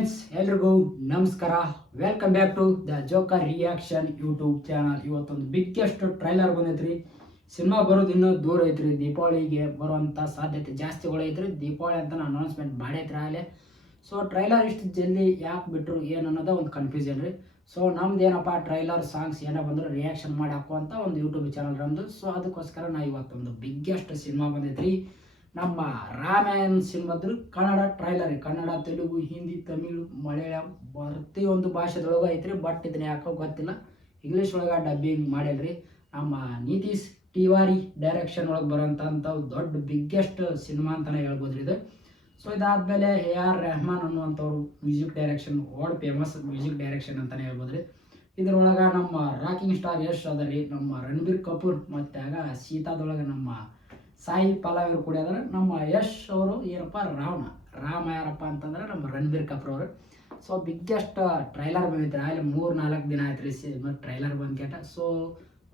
Friends, ಎಲ್ರಿಗೂ ನಮಸ್ಕಾರ. Welcome back to the Joker Reaction YouTube channel. ಇವತ್ತೊಂದು ಬಿಗ್ಗೆಸ್ಟ್ ಟ್ರೈಲರ್ ಬಂದೈತ್ರಿ. ಸಿನಿಮಾ ಬರೋದು ಇನ್ನೂ ದೂರ ಐತ್ರಿ. ದೀಪಾವಳಿಗೆ ಬರುವಂಥ ಸಾಧ್ಯತೆ ಜಾಸ್ತಿಗಳು ಐತ್ರಿ. ದೀಪಾವಳಿ ಅಂತ ಅನೌನ್ಸ್ಮೆಂಟ್ ಮಾಡೈತ್ರಿ ಆಗಲೇ. ಸೊ ಟ್ರೈಲರ್ ಇಷ್ಟು ಜಲ್ದಿ ಯಾಕೆ ಬಿಟ್ಟರು ಏನು ಅನ್ನೋದು ಒಂದು ಕನ್ಫ್ಯೂಷನ್ ರೀ. ಸೊ ನಮ್ದು ಏನಪ್ಪ, ಟ್ರೈಲರ್ ಸಾಂಗ್ಸ್ ಏನೋ ಬಂದರೂ ರಿಯಾಕ್ಷನ್ ಮಾಡಿ ಹಾಕುವಂಥ ಒಂದು ಯೂಟ್ಯೂಬ್ ಚಾನಲ್ ನಮ್ಮದು. ಸೊ ಅದಕ್ಕೋಸ್ಕರ ನಾ ಇವತ್ತೊಂದು ಬಿಗ್ಗೆಸ್ಟ್ ಸಿನಿಮಾ ಬಂದೈತ್ರಿ. ನಮ್ಮ ರಾಮಾಯಣ ಸಿನಿಮಾದ್ರು ಕನ್ನಡ ಟ್ರೈಲರ್, ಕನ್ನಡ, ತೆಲುಗು, ಹಿಂದಿ, ತಮಿಳು, ಮಲಯಾಳಂ ಪ್ರತಿಯೊಂದು ಭಾಷೆದೊಳಗೆ ಐತ್ರಿ. ಬಟ್ ಇದನ್ನ ಯಾಕೋ ಗೊತ್ತಿಲ್ಲ, ಇಂಗ್ಲೀಷ್ ಒಳಗೆ ಡಬ್ಬಿಂಗ್ ಮಾಡಿಲ್ರಿ. ನಮ್ಮ ನೀತೀಶ್ ತಿವಾರಿ ಡೈರೆಕ್ಷನ್ ಒಳಗೆ ಬರೋಂಥ ದೊಡ್ಡ ಬಿಗ್ಗೆಸ್ಟ್ ಸಿನಿಮಾ ಅಂತಲೇ ಹೇಳ್ಬೋದ್ರಿ ಇದು. ಸೊ ಇದಾದ್ಮೇಲೆ AR ರೆಹಮಾನ್ ಅನ್ನುವಂಥವ್ರು music direction, world famous music direction ಅಂತಲೇ ಹೇಳ್ಬೋದ್ರಿ. ಇದ್ರೊಳಗೆ ನಮ್ಮ ರಾಕಿಂಗ್ ಸ್ಟಾರ್ ಯಶ್ ಅದ ರೀ, ನಮ್ಮ ರಣಬೀರ್ ಕಪೂರ್, ಮತ್ತು ಆಗ ಸೀತಾದೊಳಗೆ ನಮ್ಮ ಸಾಯಿ ಪಲ್ಲವಿ ಕೂಡ ಅದಾರ. ನಮ್ಮ ಯಶ್ ಅವರು ಏನಪ್ಪ ರಾಮ ಯಾರಪ್ಪ ಅಂತಂದ್ರೆ ನಮ್ಮ ರಣಬೀರ್ ಕಪೂರ್ ಅವರು. ಸೊ ಬಿಗ್ಗೆಸ್ಟ್ ಟ್ರೈಲರ್ ಬಂದೈತ್ರಿ. ಅಲ್ಲಿ 3-4 ದಿನ ಆಯ್ತು ರೀ ಟ್ರೈಲರ್ ಬಂದ್ಕೇಟ. ಸೊ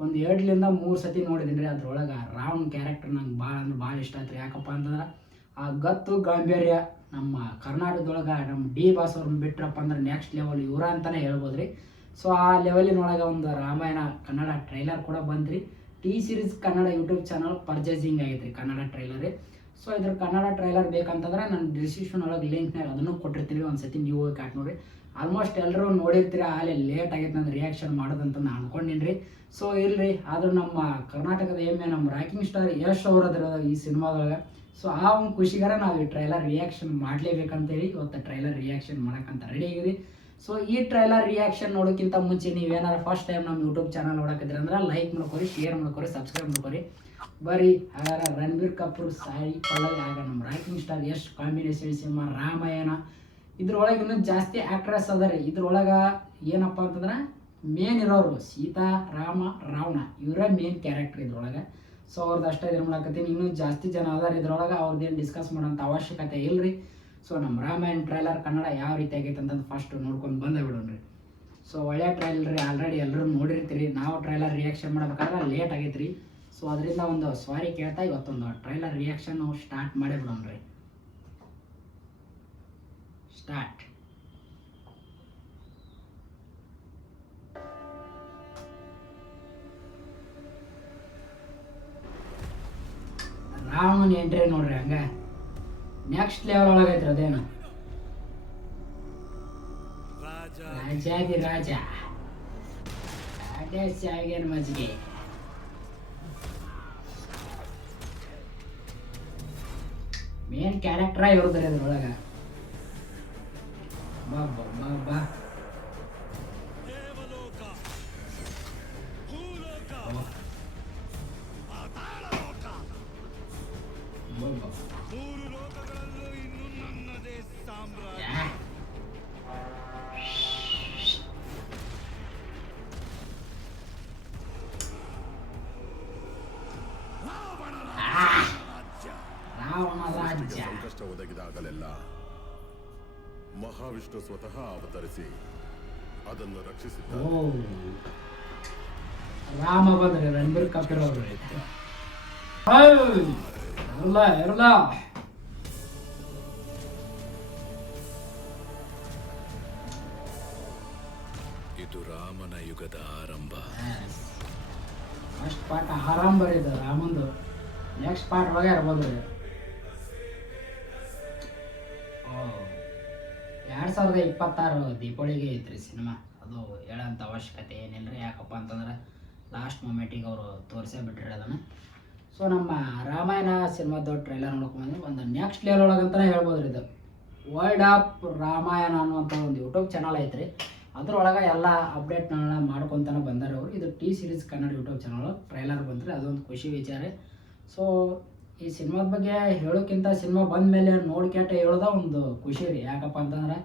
ಒಂದು 2-3 ಸತಿ ನೋಡಿದ್ದೀನಿ ರೀ. ಅದ್ರೊಳಗೆ ರಾವಣ ಕ್ಯಾರೆಕ್ಟರ್ ನಂಗೆ ಭಾಳ ಅಂದ್ರೆ ಭಾಳ ಇಷ್ಟ ಆಯ್ತು ರೀ. ಯಾಕಪ್ಪ ಅಂತಂದ್ರೆ ಆ ಗತ್ತು ಗಾಂಭೀರ್ಯ ನಮ್ಮ ಕರ್ನಾಟಕದೊಳಗೆ ನಮ್ಮ ಡಿ ಬಾಸ್ ಅವ್ರನ್ನ ಬಿಟ್ರಪ್ಪ ಅಂದ್ರೆ ನೆಕ್ಸ್ಟ್ ಲೆವೆಲ್ ಇವ್ರ ಅಂತಲೇ ಹೇಳ್ಬೋದು ರೀ. ಸೊ ಆ ಲೆವೆಲಿನೊಳಗೆ ಒಂದು ರಾಮಾಯಣ ಕನ್ನಡ ಟ್ರೈಲರ್ ಕೂಡ ಬಂದ್ರಿ. T series Kannada YouTube channel purchasing ಆಗೈತ್ರಿ ಕನ್ನಡ ಟ್ರೈಲರ್. ಸೊ ಇದ್ರ ಕನ್ನಡ ಟ್ರೈಲರ್ ಬೇಕಂತಂದ್ರೆ ನಾನು ಡಿಸ್ಕ್ರಿಪ್ಷನ್ ಒಳಗೆ ಲಿಂಕ್ನಾಗ ಅದನ್ನು ಕೊಟ್ಟಿರ್ತೀವಿ. ಒಂದು ಸತಿ ನೀವು ಹೋಗಿ ಕಾಟ್ ನೋಡ್ರಿ. ಆಲ್ಮೋಸ್ಟ್ ಎಲ್ಲರೂ ನೋಡಿರ್ತೀರಿ. ಅಲ್ಲಿ ಲೇಟ್ ಆಗೈತೆ ನಾನು ರಿಯಾಕ್ಷನ್ ಮಾಡೋದಂತ ನಾನು ಅನ್ಕೊಂಡಿನಿ ರೀ. ಸೊ ಇಲ್ರಿ, ಆದರೂ ನಮ್ಮ ಕರ್ನಾಟಕದ ಹೆಮ್ಮೆ ನಮ್ಮ ರಾಕಿಂಗ್ ಸ್ಟಾರ್ ಯಶ್ ಅವರದ್ರ ಈ ಸಿನಿಮಾದೊಳಗೆ. ಸೊ ಆ ಒಂದು ಖುಷಿಗಾರ ನಾವು ಈ ಟ್ರೈಲರ್ ರಿಯಾಕ್ಷನ್ ಮಾಡಲೇಬೇಕಂತೇಳಿ ಇವತ್ತು ಟ್ರೈಲರ್ ರಿಯಾಕ್ಷನ್ ಮಾಡೋಕ್ಕಂತ ರೆಡಿ ಆಗಿರಿ. ಸೊ ಈ ಟ್ರೈಲರ್ ರಿಯಾಕ್ಷನ್ ನೋಡೋಕ್ಕಿಂತ ಮುಂಚೆ ನೀವೇನಾದ್ರು ಫಸ್ಟ್ ಟೈಮ್ ನಮ್ಮ ಯೂಟ್ಯೂಬ್ ಚಾನಲ್ ನೋಡೋಕಿದ್ರೆ ಅಂದ್ರೆ ಲೈಕ್ ಮಾಡ್ಕೊರಿ, ಶೇರ್ ಮಾಡ್ಕೊರಿ, ಸಬ್ಸ್ಕ್ರೈಬ್ ಮಾಡ್ಕೊರಿ. ಬರೀ ಹಾಗಾದ್ರೆ ರಣಬೀರ್ ಕಪೂರ್, ಸಾಯಿ ಪಲ್ಲವಿ, ಆಗ ನಮ್ಮ rocking star Yash combination cinema Ramayana. ಇದ್ರೊಳಗೆ ಇನ್ನೂ ಜಾಸ್ತಿ ಆ್ಯಕ್ಟ್ರೆಸ್ ಅದ ರೀ. ಇದ್ರೊಳಗೆ ಏನಪ್ಪ ಅಂತಂದ್ರೆ ಮೇನ್ ಇರೋರು ಸೀತಾ, ರಾಮ, ರಾವಣ ಇವರೇ ಮೇನ್ ಕ್ಯಾರೆಕ್ಟರ್ ಇದ್ರೊಳಗೆ. ಸೊ ಅವ್ರದ್ದು ಅಷ್ಟೇ ಇದ್ರ ಮಾಡಕತ್ತೀನಿ. ಇನ್ನೂ ಜಾಸ್ತಿ ಜನ ಅದಾರ ಇದ್ರೊಳಗೆ, ಅವ್ರದ್ದೇನು ಡಿಸ್ಕಸ್ ಮಾಡೋಂಥ ಅವಶ್ಯಕತೆ ಇಲ್ಲರಿ. ಸೊ ನಮ್ಮ ರಾಮಾಯಣ ಟ್ರೈಲರ್ ಕನ್ನಡ ಯಾವ ರೀತಿ ಆಗೈತೆ ಅಂತಂದು ಫಸ್ಟ್ ನೋಡ್ಕೊಂಡು ಬಂದ ಬಿಡೋಣ್ರಿ. ಸೊ ಒಳ್ಳೆ ಟ್ರೈಲರ್ ರೀ, ಆಲ್ರೆಡಿ ಎಲ್ಲರೂ ನೋಡಿರ್ತೀರಿ. ನಾವು ಟ್ರೈಲರ್ ರಿಯಾಕ್ಷನ್ ಮಾಡ್ಬೇಕಾದ್ರೆ ಲೇಟ್ ಆಗೈತೆ ರೀ. ಸೊ ಅದರಿಂದ ಒಂದು ಸಾರಿ ಕೇಳ್ತಾ ಇವತ್ತೊಂದು ಟ್ರೈಲರ್ ರಿಯಾಕ್ಷನ್ ಸ್ಟಾರ್ಟ್ ಮಾಡೇ ಬಿಡೋಣ್ರಿ. ಸ್ಟಾರ್ಟ್. ರಾಮನ್ ಎಂಟ್ರಿ ನೋಡ್ರಿ, ಹಂಗ ನೆಕ್ಸ್ಟ್ ಲೆವೆಲ್ ಒಳಗೈತ್ರಿ. ಅದೇನು ರಾಜಾದಿ ರಾಜ ಅಡ್ಯಾನ್ ಮಜ್ಜಿಗೆ. ಮೇನ್ ಕ್ಯಾರೆಕ್ಟರ್ ಇವ್ರದ್ರಿ ಅದ್ರೊಳಗ. ಬಾ ಬಾ ಬಾ ಬಾ. ಸಂಕಷ್ಟ ಒದಗಿದಾಗಲೆಲ್ಲ ಮಹಾವಿಷ್ಣು ಸ್ವತಃ ಅವತರಿಸಿ ಅದನ್ನು ರಕ್ಷಿಸಿದ್ದಾರೆ. ರಾಮ ಬಂದ್ರೆ ರಣಬೀರ್ ಕಪೂರ್ ಅವರು ಇರಲ್ಲ. ಇದು ರಾಮನ ಯುಗದ ಆರಂಭ. ಫಸ್ಟ್ ಪಾರ್ಟ್ ಆರಂಭ ಇದು ರಾಮಂದು. ನೆಕ್ಸ್ಟ್ ಪಾರ್ಟ್ ಒಳಗೆ ಇರ್ಬೋದು. 2026 ದೀಪಾವಳಿಗೆ ಐತ್ರಿ ಸಿನಿಮಾ. ಅದು ಹೇಳೋಂಥ ಅವಶ್ಯಕತೆ ಏನಿಲ್ಲ ರೀ. ಯಾಕಪ್ಪ ಅಂತಂದ್ರೆ ಲಾಸ್ಟ್ ಮೂಮೆಂಟಿಗೆ ಅವರು ತೋರಿಸೇ ಬಿಟ್ರಿ ಅದನ್ನು. ಸೊ ನಮ್ಮ ರಾಮಾಯಣ ಸಿನಿಮಾದ ಟ್ರೈಲರ್ ನೋಡ್ಕೊಂಡ್ಬಂದ್ರೆ ಒಂದು ನೆಕ್ಸ್ಟ್ ಲೆವೆಲ್ ಒಳಗೆ ಅಂತಲೇ ಹೇಳ್ಬೋದು ರೀ. ಇದು ವರ್ಲ್ಡ್ ಆಫ್ ರಾಮಾಯಣ ಅನ್ನುವಂಥ ಒಂದು ಯೂಟ್ಯೂಬ್ ಚಾನಲ್ ಐತ್ರಿ. ಅದ್ರೊಳಗೆ ಎಲ್ಲ ಅಪ್ಡೇಟ್ಗಳನ್ನ ಮಾಡ್ಕೊತಾನೆ ಬಂದಾರೆ ಅವರು. ಇದು T series Kannada YouTube channel trailer ಬಂದರೆ ಅದೊಂದು ಖುಷಿ ವಿಚಾರ. ಸೊ ಈ ಸಿನಿಮಾದ ಬಗ್ಗೆ ಹೇಳೋಕ್ಕಿಂತ ಸಿನಿಮಾ ಬಂದ ಮೇಲೆ ನೋಡ್ಕ್ಯಾಟ ಹೇಳೋದ ಒಂದು ಖುಷಿ ರೀ. ಯಾಕಪ್ಪ ಅಂತಂದ್ರೆ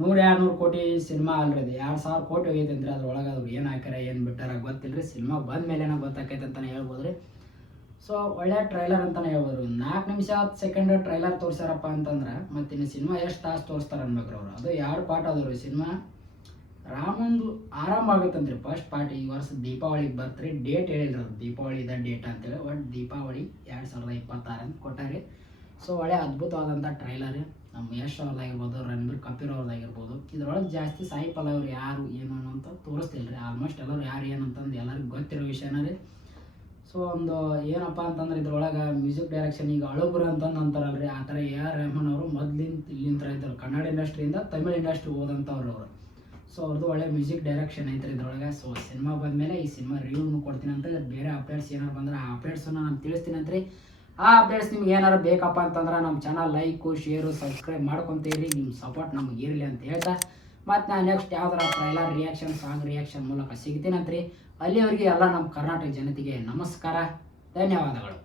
100-200 ಕೋಟಿ ಸಿನಿಮಾ ಅಲ್ರಿ. 2000 ಕೋಟಿ ಹೋಗೈತೆ ಅಂದ್ರೆ ಅದ್ರೊಳಗೆ ಅವ್ರು ಏನು ಹಾಕ್ಯಾರ ಏನು ಬಿಟ್ಟಾರ ಗೊತ್ತಿಲ್ಲ ರೀ. ಸಿನಿಮಾ ಬಂದ ಮೇಲೆ ಗೊತ್ತಾಕೈತೆ ಅಂತಲೇ ಹೇಳ್ಬೋದು ರೀ. ಸೊ ಒಳ್ಳೆ ಟ್ರೈಲರ್ ಅಂತಲೇ ಹೇಳ್ಬೋದು. 4 ನಿಮಿಷ 10 ಸೆಕೆಂಡ್ ಟ್ರೈಲರ್ ತೋರಿಸ್ಯಾರಪ್ಪ ಅಂತಂದ್ರೆ ಮತ್ತು ಇನ್ನು ಸಿನಿಮಾ ಎಷ್ಟು ತಾಸು ತೋರಿಸ್ತಾರೆ ಅನ್ಬೇಕ್ರಿ ಅವರು. ಅದು 2 ಪಾರ್ಟ್ ಅದಾವ ರೀ ಸಿನಿಮಾ. ರಾಮಂದು ಆರಾಮ ಆಗುತ್ತಂತ್ರಿ ಫಸ್ಟ್ ಪಾರ್ಟ್. ಈ ವರ್ಷ ದೀಪಾವಳಿಗೆ ಬರ್ತ್ರಿ. ಡೇಟ್ ಹೇಳಿಲ್ಲ ಅದು ದೀಪಾವಳಿ ಇದ ಡೇಟ್ ಅಂತೇಳಿ. ಒಟ್ಟು ದೀಪಾವಳಿ 2026 ಅಂತ ಕೊಟ್ಟಾರೆ. ಸೊ ಒಳ್ಳೆ ಅದ್ಭುತವಾದಂಥ ಟ್ರೈಲರ್. ನಮ್ಮ ಯಶ್ ಅವ್ರದ್ದಾಗಿರ್ಬೋದು, ರಣಬೀರ್ ಕಪೂರ್ ಅವ್ರದ್ದಾಗಿರ್ಬೋದು. ಇದ್ರೊಳಗೆ ಜಾಸ್ತಿ ಸಾಯಿ ಪಲ್ಲವಿ ಅವ್ರು ಯಾರು ಏನು ಅಂತ ತೋರಿಸ್ತಿಲ್ಲ ರೀ. ಆಲ್ಮೋಸ್ಟ್ ಎಲ್ಲರೂ ಯಾರು ಏನಂತಂದು ಎಲ್ಲರಿಗೂ ಗೊತ್ತಿರೋ ವಿಷಯನ ರೀ. ಸೊ ಒಂದು ಏನಪ್ಪ ಅಂತಂದ್ರೆ ಇದ್ರೊಳಗೆ ಮ್ಯೂಸಿಕ್ ಡೈರೆಕ್ಷನ್ ಈಗ ಅಳುಬ್ರು ಅಂತಂದು ಅಂತಾರಲ್ರಿ, ಆ ಥರ ಎ ಆರ್ ರೆಹಮಾನ್ ಅವರು ಇಲ್ಲಿಂದ ಇದ್ದರು. ಕನ್ನಡ ಇಂಡಸ್ಟ್ರಿಯಿಂದ ತಮಿಳ್ ಇಂಡಸ್ಟ್ರಿ ಹೋದಂಥವ್ರು ಅವರು. ಸೊ ಅವ್ರದ್ದು ಒಳ್ಳೆ ಮ್ಯೂಸಿಕ್ ಡೈರೆಕ್ಷನ್ ಐತ್ರಿ ಇದ್ರೊಳಗೆ. ಸೊ ಸಿನಿಮಾ ಬಂದಮೇಲೆ ಈ ಸಿನಿಮಾ ರಿವ್ಯೂನು ಕೊಡ್ತೀನಿ ಅಂತ. ಬೇರೆ ಅಪ್ಡೇಟ್ಸ್ ಏನಾರು ಬಂದ್ರೆ ಆ ಅಪ್ಡೇಟ್ಸನ್ನು ನಾನು ತಿಳಿಸ್ತೀನಿ ಅಂತ್ರಿ. ಆ ಅಪ್ಡೇಟ್ಸ್ ನಿಮ್ಗೆ ಏನಾರು ಬೇಕಪ್ಪ ಅಂತಂದ್ರೆ ನಮ್ಮ ಚಾನಲ್ ಲೈಕು ಶೇರು ಸಬ್ಸ್ಕ್ರೈಬ್ ಮಾಡ್ಕೊತೀರಿ. ನಿಮ್ಮ ಸಪೋರ್ಟ್ ನಮ್ಗೆ ಇರಲಿ ಅಂತ ಹೇಳ್ತಾ ಮತ್ತು ನಾನು ನೆಕ್ಸ್ಟ್ ಯಾವ್ದಾರ ಟ್ರೈಲರ್ ರಿಯಾಕ್ಷನ್ ಸಾಂಗ್ ರಿಯಾಕ್ಷನ್ ಮೂಲಕ ಸಿಗ್ತೀನಂತ್ರಿ. ಅಲ್ಲಿವರೆಗೆ ಎಲ್ಲ ನಮ್ಮ ಕರ್ನಾಟಕ ಜನತೆಗೆ ನಮಸ್ಕಾರ, ಧನ್ಯವಾದಗಳು.